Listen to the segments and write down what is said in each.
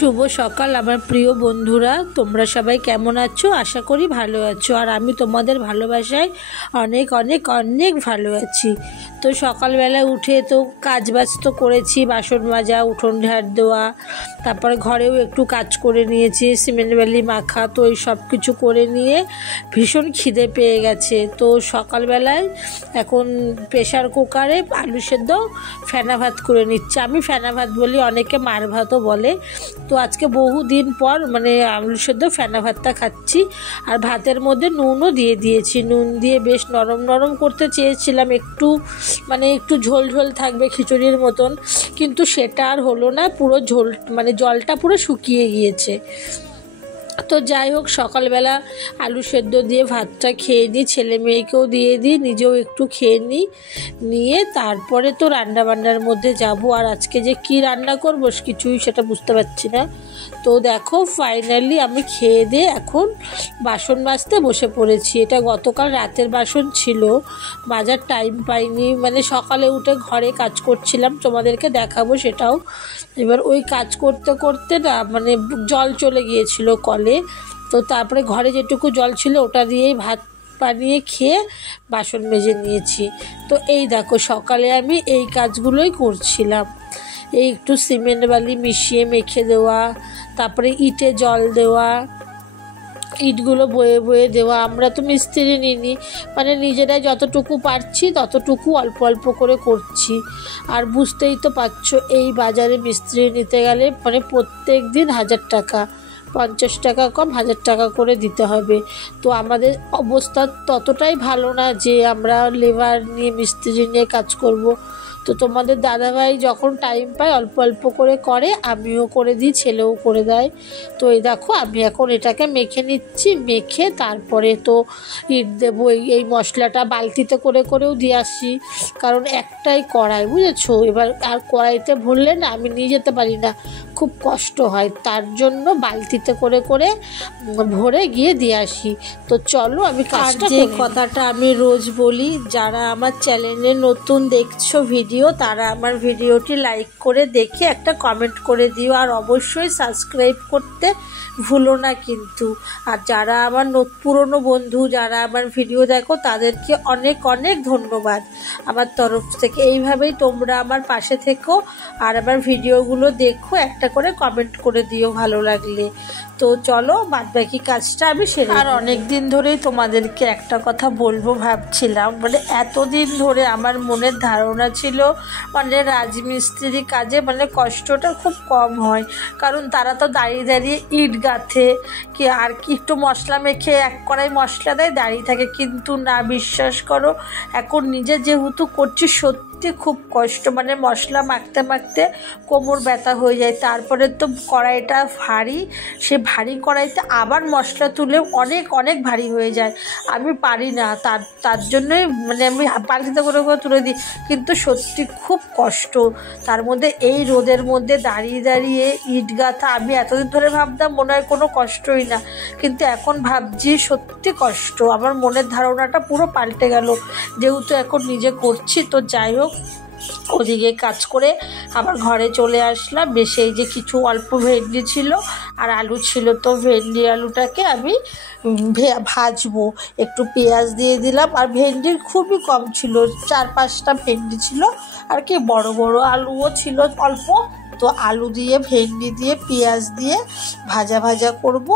শুভ সকাল আমার প্রিয় বন্ধুরা, তোমরা সবাই কেমন আছো? আশা করি ভালো আছো। আর আমি তোমাদের ভালোবাসায় অনেক অনেক অনেক ভালো আছি। তো সকালবেলা উঠে তো কাজবাজ তো করেছি, বাসন মাজা, উঠোন ঝাড় দেওয়া, তারপরে ঘরেও একটু কাজ করে নিয়েছি, সিমেন্ট বালি মাখা, তো এই সব কিছু করে নিয়ে ভীষণ খিদে পেয়ে গেছে। তো সকালবেলায় এখন প্রেশার কুকারে আলু সেদ্ধ ফেনা ভাত করে নিচ্ছে। আমি ফেনা ভাত বলি, অনেকে মার ভাতও বলে। তো আজকে বহুদিন পর আলু সেদ্ধ ফেনা ভাতটা খাচ্ছি। আর ভাতের মধ্যে নুনও দিয়ে দিয়েছি, নুন দিয়ে বেশ নরম নরম করতে চেয়েছিলাম, একটু ঝোল ঝোল থাকবে খিচুড়ির মতন, কিন্তু সেটা আর হলো না। পুরো ঝোল জলটা পুরো শুকিয়ে গিয়েছে। তো যাই হোক, সকালবেলা আলু সেদ্ধ দিয়ে ভাতটা খেয়ে নিই, ছেলে মেয়েকেও দিয়ে দিই, নিজেও একটু খেয়ে নিয়ে তারপরে তো রান্নাবান্নার মধ্যে যাব। আর আজকে যে কি রান্না করবো কিছুই সেটা বুঝতে পারছি না। তো দেখো, ফাইনালি আমি খেয়ে দিয়ে এখন বাসন মাজতে বসে পড়েছি। এটা গতকাল রাতের বাসন ছিল, মাজার টাইম পাইনি, সকালে উঠে ঘরে কাজ করছিলাম, তোমাদেরকে দেখাবো সেটাও। এবার ওই কাজ করতে করতে না জল চলে গিয়েছিল কলে। তো তারপরে ঘরে যেটুকু জল ছিল ওটা দিয়েই ভাত বানিয়ে খেয়ে বাসন মেজে নিয়েছি। তো এই দেখো, সকালে আমি এই কাজগুলোই করছিলাম। এই একটু সিমেন্ট বালি মিশিয়ে মেখে দেওয়া, তারপরে ইটে জল দেওয়া, ইটগুলো বয়ে বয়ে দেওয়া। আমরা তো মিস্ত্রি নিইনি, নিজেরাই যতটুকু পারছি ততটুকু অল্প অল্প করে করছি। আর বুঝতেই তো পারছো, এই বাজারে মিস্ত্রি নিতে গেলে প্রত্যেক দিন 1000 টাকা, 50 টাকা কম 1000 টাকা করে দিতে হবে। তো আমাদের অবস্থা ততটাই ভালো না যে আমরা লেবার নিয়ে মিস্ত্রি নিয়ে কাজ করব। তো তোমাদের দাদাভাই যখন টাইম পায় অল্প অল্প করে করে, আমিও করে দিই, ছেলেও করে দেয়। তো এই দেখো, আমি এখন এটাকে মেখে নিচ্ছি, মেখে তারপরে তো ইট দেবো। এই মশলাটা বালতিতে করে করেও দিয়ে আসি, কারণ একটাই কড়াই, বুঝেছো। এবার আর কড়াইতে ভরলে না আমি নিয়ে যেতে পারি না, খুব কষ্ট হয়, তার জন্য বালতিতে করে করে ভরে গিয়ে দিয়ে আসি। তো চলো আমি কাজটা, যে কথাটা আমি রোজ বলি, যারা আমার চ্যানেলে নতুন দেখছো ভিডিও, তারা আমার ভিডিওটি লাইক করে দেখে একটা কমেন্ট করে দিও, আর অবশ্যই সাবস্ক্রাইব করতে ভুলো না কিন্তু। আর যারা আমার পুরনো বন্ধু, যারা আমার ভিডিও দেখো, তাদেরকে অনেক অনেক ধন্যবাদ আমার তরফ থেকে। এইভাবেই তোমরা আমার পাশে থেকো আর আমার ভিডিওগুলো দেখো, একটা করে কমেন্ট করে দিও ভালো লাগলে। তো চলো বাদবাকি কাজটা আমি সেরে। আর অনেক দিন ধরেই তোমাদেরকে একটা কথা বলবো ভাবছিলাম, এতদিন ধরে আমার মনের ধারণা ছিল রাজমিস্ত্রি কাজে কষ্টটা খুব কম হয়, কারণ তারা তো দাঁড়িয়ে দাঁড়িয়ে ইট গাঁথে, কি আর কি একটু মশলা মেখে এক কড়াই মশলা দেয়, দাঁড়িয়ে থাকে। কিন্তু না, বিশ্বাস করো, এখন নিজে যেহেতু করছি, সত্যি খুব কষ্ট, মশলা মাখতে মাখতে কোমর ব্যথা হয়ে যায়। তারপরে তো কড়াইটা ভারী, সে ভারী কড়াইতে আবার মশলা তুলে অনেক অনেক ভারী হয়ে যায়, আমি পারি না। তার জন্যই আমি বালতিতে করে করে তুলে দিই, কিন্তু সত্যি খুব কষ্ট। তার মধ্যে এই রোদের মধ্যে দাঁড়িয়ে দাঁড়িয়ে ইট গাঁথা, আমি এতদিন ধরে ভাবতাম মনে হয় কোনো কষ্টই না, কিন্তু এখন ভাবছি সত্যি কষ্ট। আমার মনের ধারণাটা পুরো পাল্টে গেল, যেহেতু এখন নিজে করছি। তো যাই হোক, ওদিকে কাজ করে আবার ঘরে চলে আসলাম। বেশ, এই যে কিছু অল্প ভেন্ডি ছিল আর আলু ছিল, তো ভেন্ডি আলুটাকে আমি ভাজবো। একটু পেঁয়াজ দিয়ে দিলাম, আর ভেন্ডির খুবই কম ছিল, 4-5টা ভেন্ডি ছিল আর কি, বড় বড় আলুও ছিল অল্প। তো আলু দিয়ে, ভেন্ডি দিয়ে, পেঁয়াজ দিয়ে ভাজা ভাজা করব।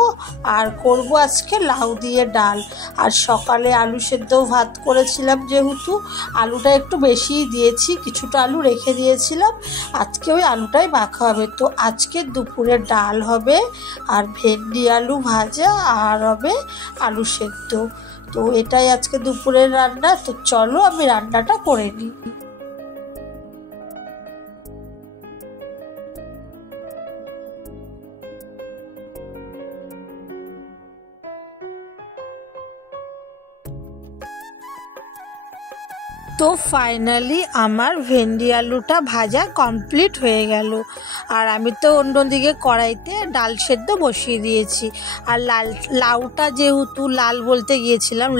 আর করব আজকে লাউ দিয়ে ডাল। আর সকালে আলু সেদ্ধও ভাত করেছিলাম, যেহেতু আলুটা একটু বেশিই দিয়েছি, কিছুটা আলু রেখে দিয়েছিলাম, আজকে ওই আলুটাই মাখা হবে। তো আজকে দুপুরে ডাল হবে, আর ভেন্ডি আলু ভাজা, আর হবে আলু সেদ্ধ। তো এটাই আজকে দুপুরের রান্না। তো চলো আমি রান্নাটা করে নিই। তো ফাইনালি আমার ভেন্ডি আলুটা ভাজা কমপ্লিট হয়ে গেল। আর আমি তো অন্যদিকে কড়াইতে ডাল সেদ্ধ বসিয়ে দিয়েছি। আর লাউটা যেহেতু, লাল বলতে গিয়েছিলাম,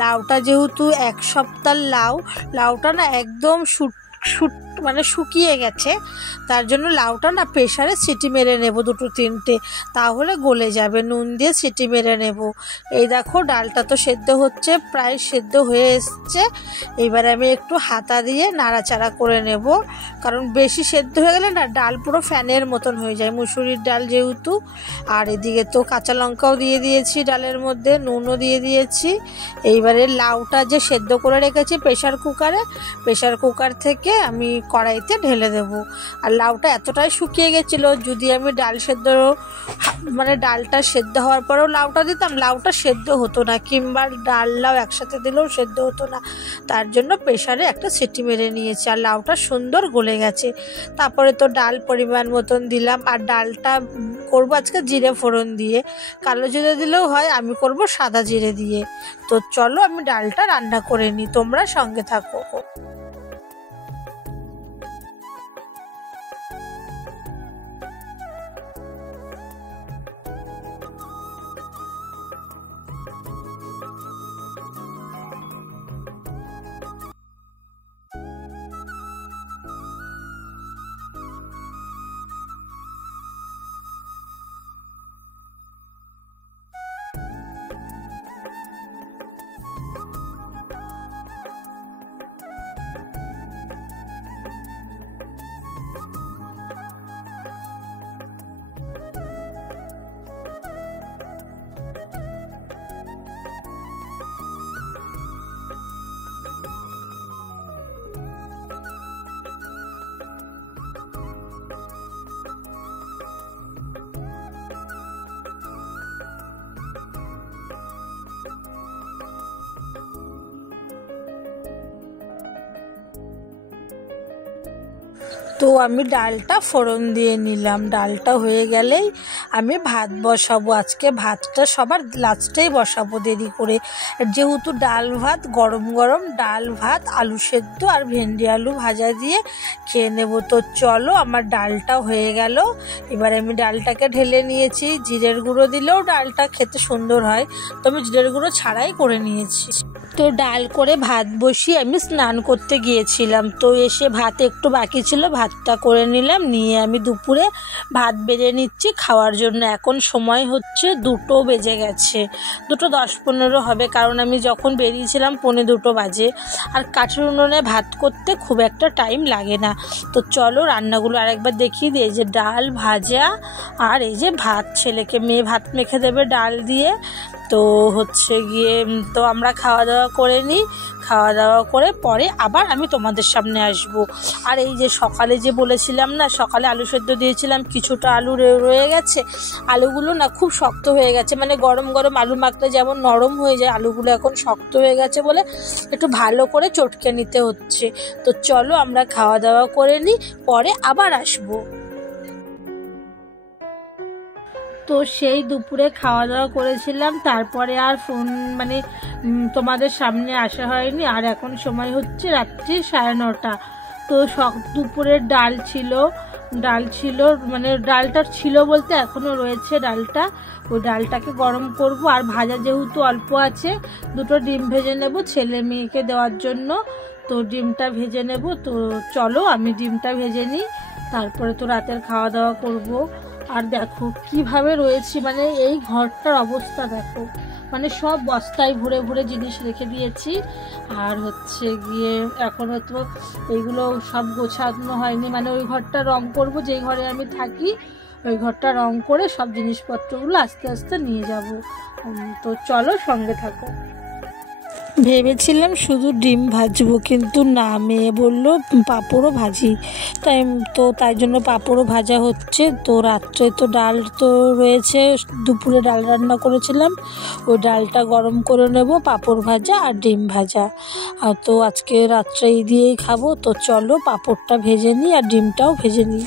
লাউটা যেহেতু 1 সপ্তাহ লাউটা না একদম মানে শুকিয়ে গেছে, তার জন্য লাউটা না প্রেশারে সিটি মেরে নেব 2-3টে, তাহলে গলে যাবে। নুন দিয়ে সিটি মেরে নেব। এই দেখো ডালটা তো সেদ্ধ হচ্ছে, প্রায় সেদ্ধ হয়ে এসছে। এবারে আমি একটু হাতা দিয়ে নাড়াচাড়া করে নেব, কারণ বেশি সেদ্ধ হয়ে গেলে না ডাল পুরো ফ্যানের মতন হয়ে যায়, মুসুরির ডাল যেহেতু। আর এদিকে তো কাঁচা লঙ্কাও দিয়ে দিয়েছি ডালের মধ্যে, নুনও দিয়ে দিয়েছি। এইবারে লাউটা যে সেদ্ধ করে রেখেছি প্রেশার কুকার থেকে আমি কড়াইতে ঢেলে দেব। আর লাউটা এতটাই শুকিয়ে গেছিলো, যদি আমি মানে ডালটা সেদ্ধ হওয়ার পরেও লাউটা দিতাম, লাউটা সেদ্ধ হতো না, কিংবা ডাল লাউ একসাথে দিলেও সেদ্ধ হতো না। তার জন্য প্রেশারে একটা সিটি মেরে নিয়েছি, আর লাউটা সুন্দর গলে গেছে। তারপরে তো ডাল পরিমাণ মতন দিলাম। আর ডালটা করবো আজকে জিরে ফোড়ন দিয়ে, কালো জিরে দিলেও হয়, আমি করব সাদা জিরে দিয়ে। তো চলো আমি ডালটা রান্না করে নিই, তোমরা সঙ্গে থাকো। তো আমি ডালটা ফোড়ন দিয়ে নিলাম। ডালটা হয়ে গেলেই আমি ভাত বসাবো। আজকে ভাতটা সবার লাস্টেই বসাবো দেরি করে, যেহেতু ডাল ভাত গরম গরম ডাল ভাত আলু সেদ্ধ আর ভেন্ডি আলু ভাজা দিয়ে খেয়ে নেব। তো চলো আমার ডালটা হয়ে গেল। এবার আমি ডালটাকে ঢেলে নিয়েছি। জিরের গুঁড়ো দিলেও ডালটা খেতে সুন্দর হয়, তো আমি জিরের গুঁড়ো ছাড়াই করে নিয়েছি। তো ডাল করে ভাত বসিয়ে আমি স্নান করতে গিয়েছিলাম। তো এসে ভাত একটু বাকি ছিল, ভাতটা করে নিলাম, নিয়ে আমি দুপুরে ভাত বেড়ে নিচ্ছি খাওয়ার জন্য। এখন সময় হচ্ছে 2টো বেজে গেছে, 2:10-15 হবে, কারণ আমি যখন বেরিয়েছিলাম 1:45 বাজে। আর কাঠের উনুনে ভাত করতে খুব একটা টাইম লাগে না। তো চলো রান্নাগুলো আরেকবার দেখিয়ে দিই। এই যে ডাল ভাজা, আর এই যে ভাত, ছেলেকে মেয়ে ভাত মেখে দেবে ডাল দিয়ে। তো হচ্ছে গিয়ে তো আমরা খাওয়া দাওয়া করে নিই, খাওয়া দাওয়া করে পরে আবার আমি তোমাদের সামনে আসব। আর এই যে সকালে যে বলেছিলাম না, সকালে আলু সেদ্ধ দিয়েছিলাম, কিছুটা আলু রয়ে গেছে। আলুগুলো না খুব শক্ত হয়ে গেছে, মানে গরম গরম আলু মাখলে যেমন নরম হয়ে যায়, আলুগুলো এখন শক্ত হয়ে গেছে বলে একটু ভালো করে চটকে নিতে হচ্ছে। তো চলো আমরা খাওয়া দাওয়া করে নিই, পরে আবার আসবো। তো সেই দুপুরে খাওয়া দাওয়া করেছিলাম, তারপরে আর ফোন মানে তোমাদের সামনে আসা হয়নি। আর এখন সময় হচ্ছে রাত্রি 9:30। তো দুপুরের ডাল ছিল মানে ডালটা ছিল বলতে এখনও রয়েছে ডালটা, ওই ডালটাকে গরম করব। আর ভাজা যেহেতু অল্প আছে, 2টো ডিম ভেজে নেব ছেলে মেয়েকে দেওয়ার জন্য। তো ডিমটা ভেজে নেব। তো চলো আমি ডিমটা ভেজে নিই, তারপরে তো রাতের খাওয়া দাওয়া করব। আর দেখো কিভাবে রয়েছি, মানে এই ঘরটার অবস্থা দেখো, মানে সব বস্তায় ভরে ভরে জিনিস রেখে দিয়েছি। আর হচ্ছে গিয়ে এখনও তো এইগুলো সব গোছানো হয়নি, মানে ওই ঘরটা রং করব, যেই ঘরে আমি থাকি ওই ঘরটা রং করে সব জিনিসপত্রগুলো আস্তে আস্তে নিয়ে যাব। তো চলো সঙ্গে থাকো। ভেবেছিলাম শুধু ডিম ভাজবো, কিন্তু না, মেয়ে বললো পাঁপড়ও ভাজি, তাই জন্য পাঁপড়ও ভাজা হচ্ছে। তো রাত্রে তো ডাল তো রয়েছে, দুপুরে ডাল রান্না করেছিলাম, ওই ডালটা গরম করে নেব, পাঁপড় ভাজা আর ডিম ভাজা। তো আজকে রাত্রে এই দিয়েই খাবো। তো চলো পাঁপড়টা ভেজে নিই আর ডিমটাও ভেজে নিই।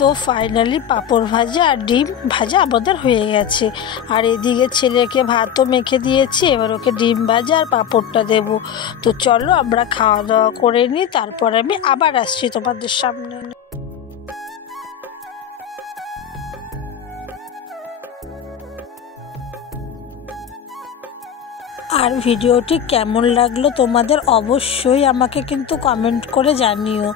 তো ফাইনালি পাঁপড় ভাজা আর ডিম ভাজা আমাদের হয়ে গেছে। আর এদিকে ছেলেকে ভাতও মেখে দিয়েছি, এবার ওকে ডিম ভাজা আর পাঁপড়টা দেবো। তো চলো আমরা খাওয়া দাওয়া করে নিই, তারপর আমি আবার আসছি তোমাদের সামনে। আর ভিডিওটি কেমন লাগলো তোমাদের অবশ্যই আমাকে কিন্তু কমেন্ট করে জানিও।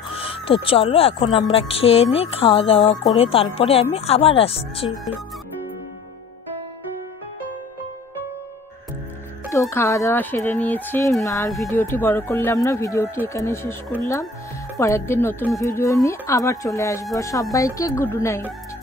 তো চলো এখন আমরা খেয়ে নিই, খাওয়া দাওয়া করে তারপরে আমি আবার আসছি। তো খাওয়া দাওয়া সেরে নিয়েছি, আর ভিডিওটি বড় করলাম না, ভিডিওটি এখানে শেষ করলাম। পরের দিন নতুন ভিডিও নিয়ে আবার চলে আসবো। সবাইকে গুড নাইট।